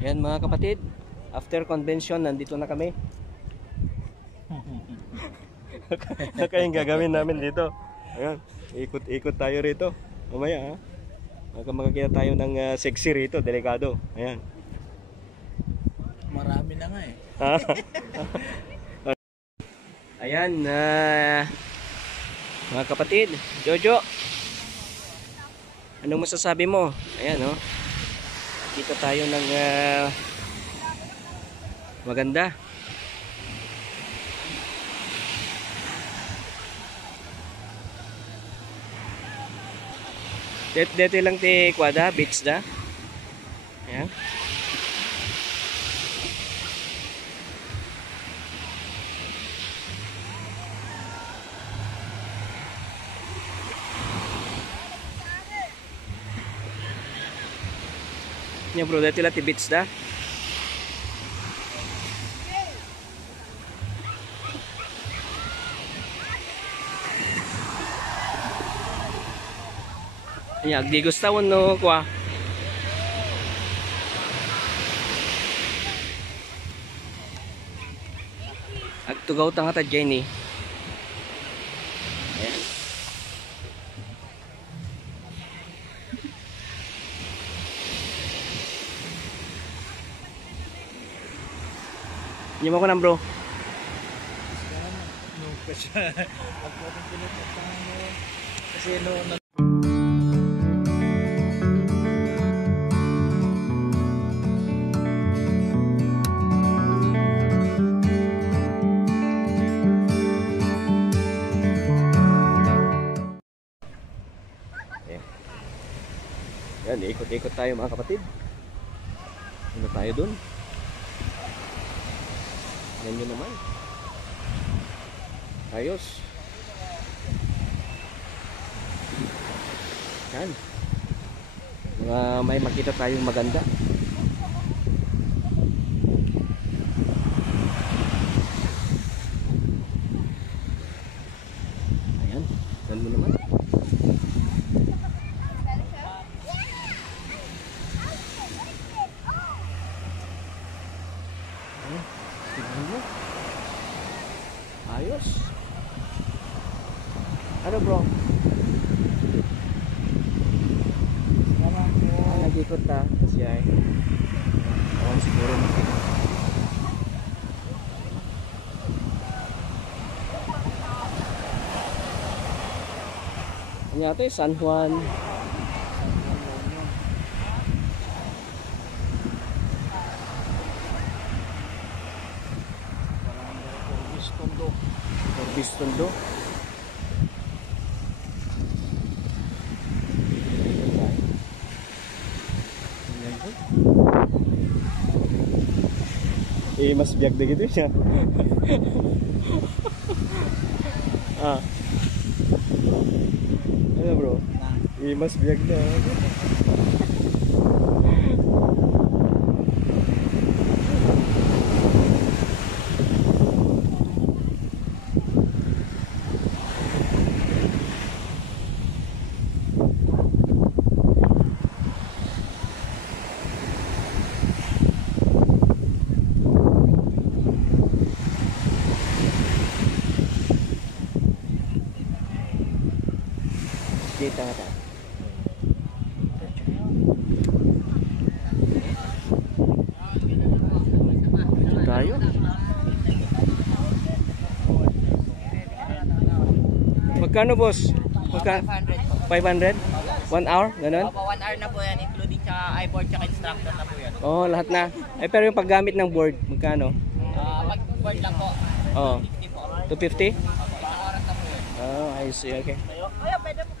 Ayan mga kapatid, after convention nandito na kami. Ano kayong gagawin namin dito? Ayan, ikot-ikot tayo rito. Mamaya ha. Makakita tayo ng sexy rito, delikado. Ayan. Marami na nga eh. Ayan, mga kapatid, Jojo. Anong masasabi mo? Ayan oh. Kita tayo ng maganda. Dito lang ti Quada Beach da. Ayan. Nya bro, dito lang ti beach da. Nya agdi gustawon no kwa. Agtugaw tanga ta Jenny. Ayan. Hindi mo ko na bro. Kasi no Yan, ikot-ikot tayo mga kapatid. Ano tayo dun? Yan yun naman. Ayos. Yan. May makita tayong maganda. Ayan. Yan mo naman. Ayos. Ano bro? Nag-ikot ta kasi ay awan siguro makita. Ano ito San Juan. Bistondo. Mas biyak na gitu siya. Ano bro? Mas biyak na. Kita nga tayo. Tayo? Magkano boss? Magkano? 500? 1 hour? Ganun? Opo, 1 hour na po yan, including tsaka i-board tsaka instructor na po yan. Oo, lahat na. Ay, pero yung paggamit ng board, magkano? Pag-board lang po, Oo. 50 po. 250? Opo, isang oras na po yan. Oh, I see. Okay. Kuya, pwede po.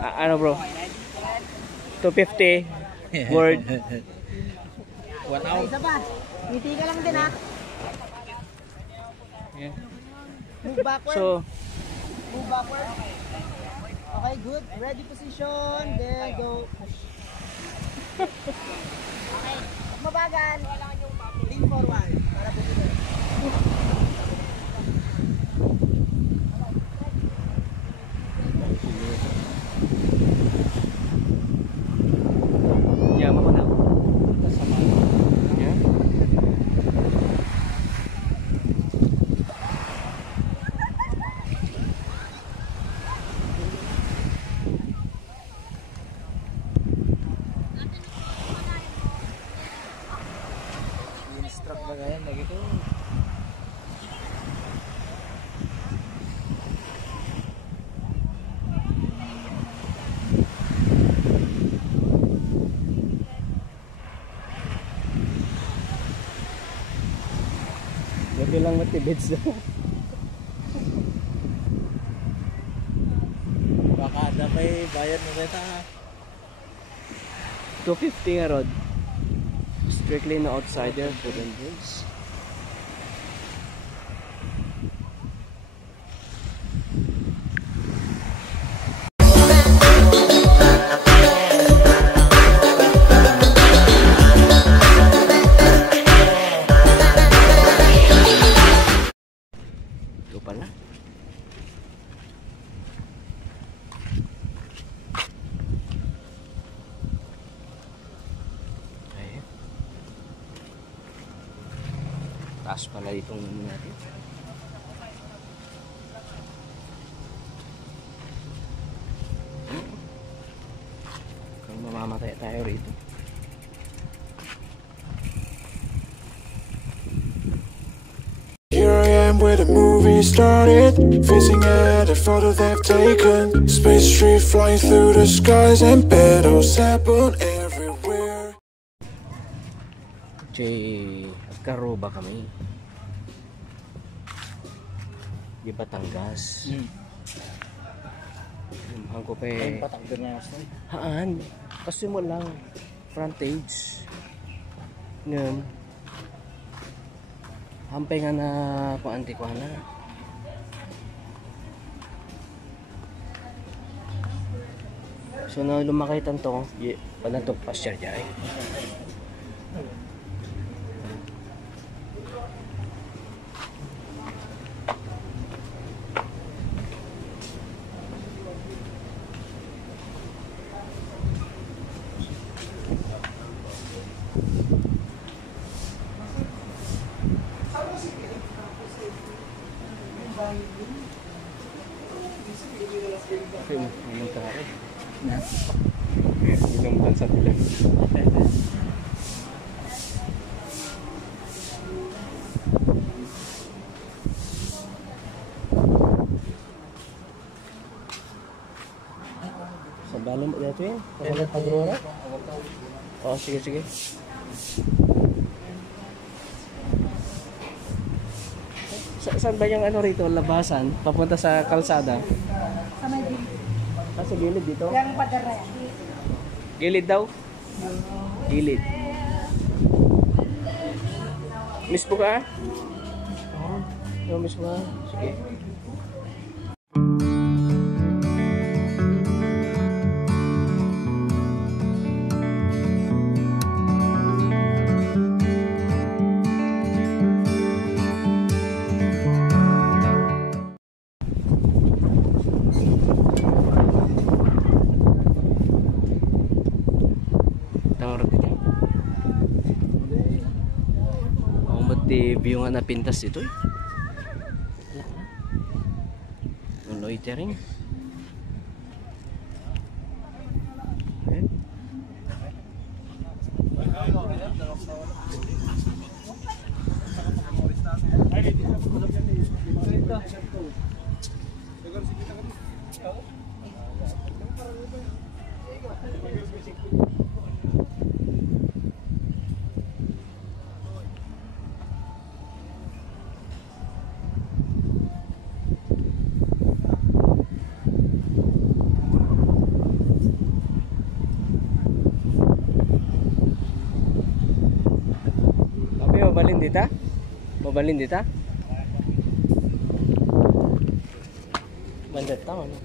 Ano bro? 250 board. 1 hour. Isa pa, ngiti ka lang din ha. Yeah. Move backward. So, Move backward. Okay, good. Ready position. Then go. Push. Okay. Mabagal. Lean forward. Para po dito. yaman ko na. lang matibits. Baka na may bayad mo renta ha. 250 nga rod. Strictly no outsider food and drinks. Ito pala. Ayan. Taas pala itong natin. Kung mamamatay tayo rito. Here I am where the movie started, facing at a photo they've taken. Space tree flying through the skies and petals happen everywhere. Che, Karuba kami. Di Batangas. Ang ko pa Ay, patagder na ako. haan. Kasi mo lang frontage. Ngayon. Hampay nga na kuanti ko na. So na lumakay tanto, panatok pasture jay. Okay, anong kare? Na. Ilang bansa nila. Sa balon mo dito yun? Sa Padrona? Oo, sige, sige. Saan ba yung ano rito, labasan? Papunta sa kalsada? Sa may gilid. Sa gilid dito? Yung padara yan. Gilid daw? Gilid. Miss po ka? Oo. Miss mo ka? Sige. View nga na pintas ito eh. Loitering. Okay. Mabalin dita? Mabalin dita? Bandat tao no?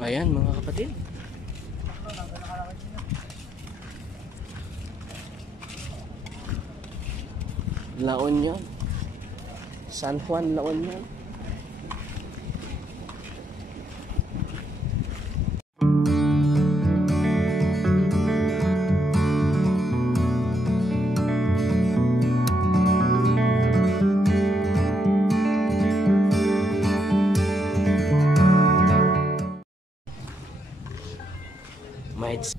Ayan mga kapatid. La Union. San Juan, La Union. Mates.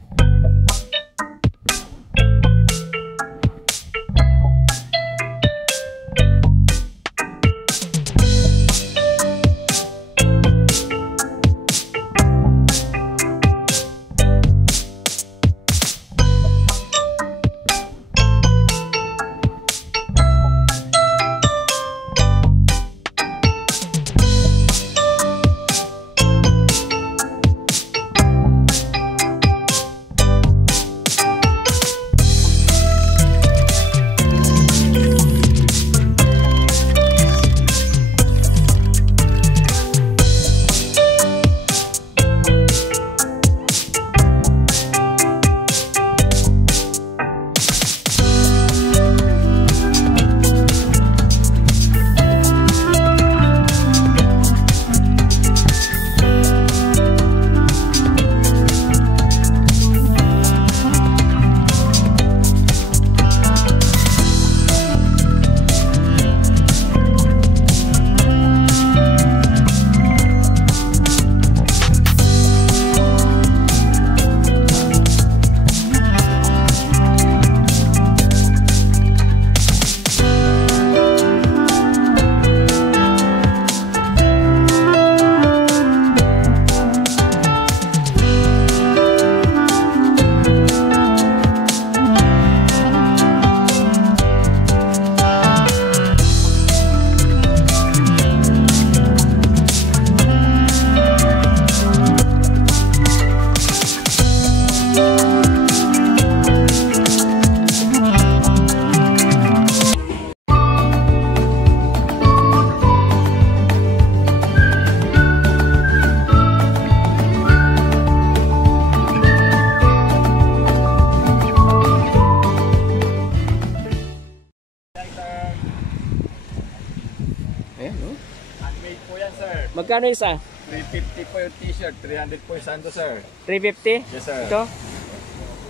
Magkano isa? 350 po yung t-shirt, 300 po yung sando, sir. 350? Yes, sir. Ito?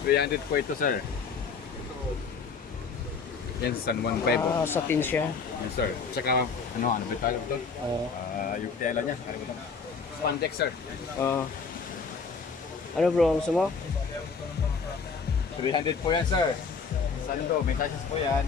300 po ito, sir. Yan, San Juan 5. Ah, satin siya. Yes, sir. Tsaka, ano ba tayo ito? Oo. Yung tela niya. Spandex, sir. Oo. Ano bro, ang gusto mo? 300 po yan, sir. Sando, may taxes po yan.